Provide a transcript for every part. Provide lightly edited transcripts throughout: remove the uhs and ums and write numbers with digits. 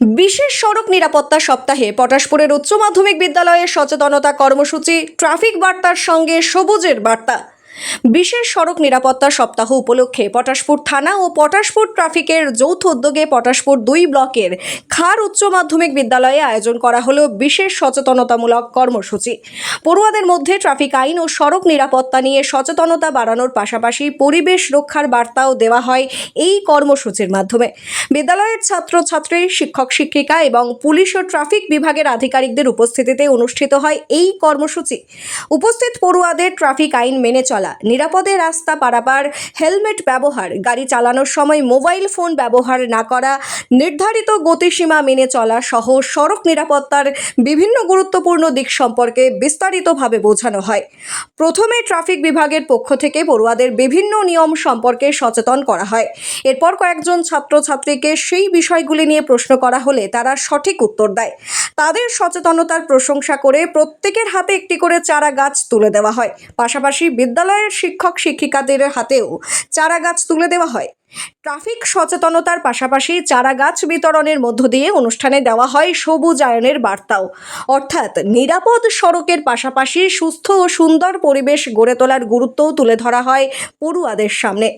বিশেষ সড়ক নিরাপত্তা সপ্তাহে পটাশপুরের উচ্চ মাধ্যমিক বিদ্যালয়ে সচেতনতা কর্মসূচি, ট্রাফিক বার্তার সঙ্গে সবুজের বার্তা। বিশেষ সড়ক নিরাপত্তা সপ্তাহ উপলক্ষে পটাশপুর থানা ও পটাশপুর ট্রাফিকের যৌথ উদ্যোগে পটাশপুর 2 ব্লকের খার উচ্চ মাধ্যমিক বিদ্যালয়ে আয়োজন করা হলো বিশেষ সচেতনতামূলক কর্মসূচি। পড়ুয়াদের মধ্যে ট্রাফিক আইন ও সড়ক নিরাপত্তা নিয়ে সচেতনতা বাড়ানোর পাশাপাশি পরিবেশ রক্ষার বার্তাও দেওয়া হয় এই কর্মসূচির মাধ্যমে। বিদ্যালয়ের ছাত্রছাত্রী, শিক্ষক শিক্ষিকা এবং পুলিশ ও ট্রাফিক বিভাগের আধিকারিকদের উপস্থিতিতে অনুষ্ঠিত হয় এই কর্মসূচি। উপস্থিত পড়ুয়াদের ট্রাফিক আইন মেনে চলা, নিরাপদে রাস্তা পারাপার, হেলমেট ব্যবহার, গাড়ি চালানোর সময় মোবাইল ফোন ব্যবহার না করা, নির্ধারিত গতিসীমা মেনে চলা সহ সড়ক নিরাপত্তার বিভিন্ন গুরুত্বপূর্ণ দিক সম্পর্কে বিস্তারিতভাবে বোঝানো হয়। প্রথমে ট্রাফিক বিভাগের পক্ষ থেকে পড়ুয়াদের বিভিন্ন নিয়ম সম্পর্কে সচেতন করা হয়। এরপর কয়েকজন ছাত্রছাত্রীকে সেই বিষয়গুলি নিয়ে প্রশ্ন করা হলে তারা সঠিক উত্তর দেয়। তাদের সচেতনতার প্রশংসা করে প্রত্যেকের হাতে একটি করে চারা গাছ তুলে দেওয়া হয়। পাশাপাশি বিদ্যালয়ের শিক্ষক শিক্ষিকাদের হাতেও চারা গাছ তুলে দেওয়া হয়। ট্রাফিক সচেতনতার পাশাপাশি চারা গাছ বিতরণের মধ্য দিয়ে অনুষ্ঠানে দেওয়া হয় সবুজায়নের বার্তাও, অর্থাৎ নিরাপদ সড়কের পাশাপাশি সুস্থ ও সুন্দর পরিবেশ গড়ে তোলার গুরুত্বও তুলে ধরা হয় পড়ুয়াদের সামনে।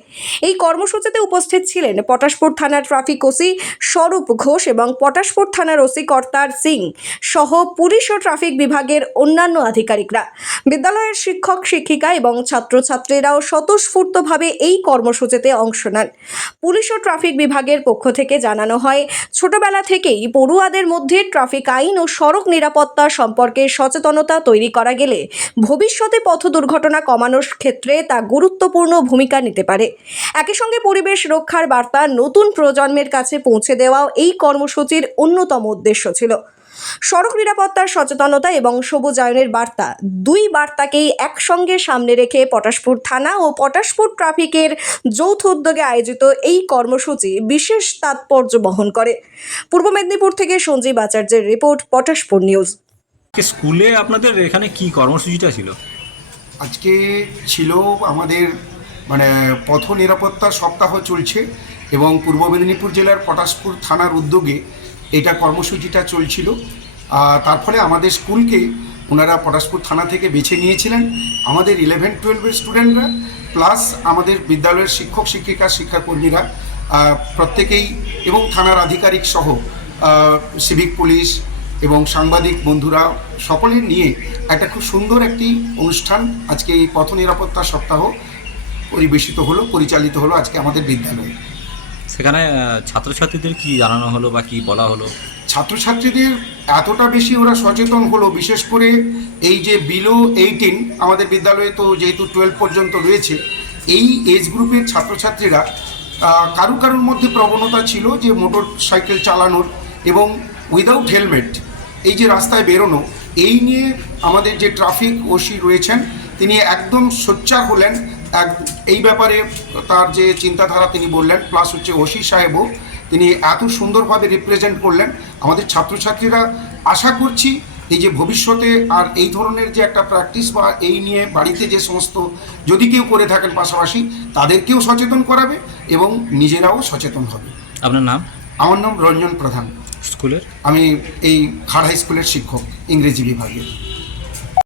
এই কর্মসূচিতে উপস্থিত ছিলেন পটাশপুর থানার ট্রাফিক ওসি স্বরূপ ঘোষ এবং পটাশপুর থানার ওসি কর্তার সিং সহ পুলিশ ও ট্রাফিক বিভাগের অন্যান্য আধিকারিকরা। বিদ্যালয়ের শিক্ষক শিক্ষিকা এবং ছাত্রছাত্রীরাও স্বতঃস্ফূর্তভাবে এই কর্মসূচিতে অংশ নেন। পুলিশ ও ট্রাফিক বিভাগের পক্ষ থেকে জানানো হয়, ছোটবেলা থেকেই পড়ুয়াদের মধ্যে ট্রাফিক আইন ও সড়ক নিরাপত্তা সম্পর্কে সচেতনতা তৈরি করা গেলে ভবিষ্যতে পথ দুর্ঘটনা কমানোর ক্ষেত্রে তা গুরুত্বপূর্ণ ভূমিকা নিতে পারে। একই সঙ্গে পরিবেশ রক্ষার বার্তা নতুন প্রজন্মের কাছে পৌঁছে দেওয়াও এই কর্মসূচির অন্যতম উদ্দেশ্য ছিল। সড়ক নিরাপত্তার সচেতনতা এবং সবুজায়নের বার্তা, দুই বার্তাকেই একসঙ্গে সামনে রেখে পটাশপুর থানা ও পটাশপুর ট্রাফিকের যৌথ উদ্যোগে আয়োজিত এই কর্মসূচি বিশেষ তাৎপর্য বহন করে। পূর্ব মেদিনীপুর থেকে সঞ্জীব আচার্যের রিপোর্ট, পটাশপুর নিউজ। স্কুলে আপনাদের এখানে কি কর্মসূচিটা ছিল? আজকে ছিল আমাদের পথ নিরাপত্তা সপ্তাহ চলছে এবং পূর্ব মেদিনীপুর জেলার পটাশপুর থানার উদ্যোগে এটা কর্মসূচিটা চলছিল। তার ফলে আমাদের স্কুলকে ওনারা পটাশপুর থানা থেকে বেছে নিয়েছিলেন। আমাদের 11-12 স্টুডেন্টরা প্লাস আমাদের বিদ্যালয়ের শিক্ষক শিক্ষিকা শিক্ষাকর্মীরা প্রত্যেকেই এবং থানার আধিকারিক সহ সিভিক পুলিশ এবং সাংবাদিক বন্ধুরা সকলে নিয়ে একটা খুব সুন্দর একটি অনুষ্ঠান আজকে এই পথ নিরাপত্তা সপ্তাহ পরিচালিত হলো আজকে আমাদের বিদ্যালয়ে। সেখানে ছাত্রছাত্রীদের কি জানানো হলো বা কি বলা হলো? ছাত্রছাত্রীদের এতটা বেশি ওরা সচেতন হলো, বিশেষ করে এই যে বিলো 18 আমাদের বিদ্যালয়ে তো যেহেতু 12 পর্যন্ত রয়েছে, এই এজ গ্রুপের ছাত্রছাত্রীরা কারুর মধ্যে প্রবণতা ছিল যে মোটর সাইকেল চালানোর এবং উইদাউট হেলমেট এই যে রাস্তায় বেরোনো, এই নিয়ে আমাদের যে ট্রাফিক ওসি রয়েছেন তিনি একদম সোচ্চার হলেন। এই ব্যাপারে তার যে চিন্তাধারা তিনি বললেন, প্লাস হচ্ছে ওসি সাহেবও তিনি এত সুন্দরভাবে রিপ্রেজেন্ট করলেন। আমাদের ছাত্রছাত্রীরা আশা করছি এই যে ভবিষ্যতে আর এই ধরনের যে একটা প্র্যাকটিস বা এই নিয়ে বাড়িতে যে সমস্ত যদি কেউ করে থাকেন পাশাপাশি তাদেরকেও সচেতন করাবে এবং নিজেরাও সচেতন হবে। আপনার নাম? আমার নাম রঞ্জন প্রধান। স্কুলের? আমি এই খাড় হাই স্কুলের শিক্ষক, ইংরেজি বিভাগে।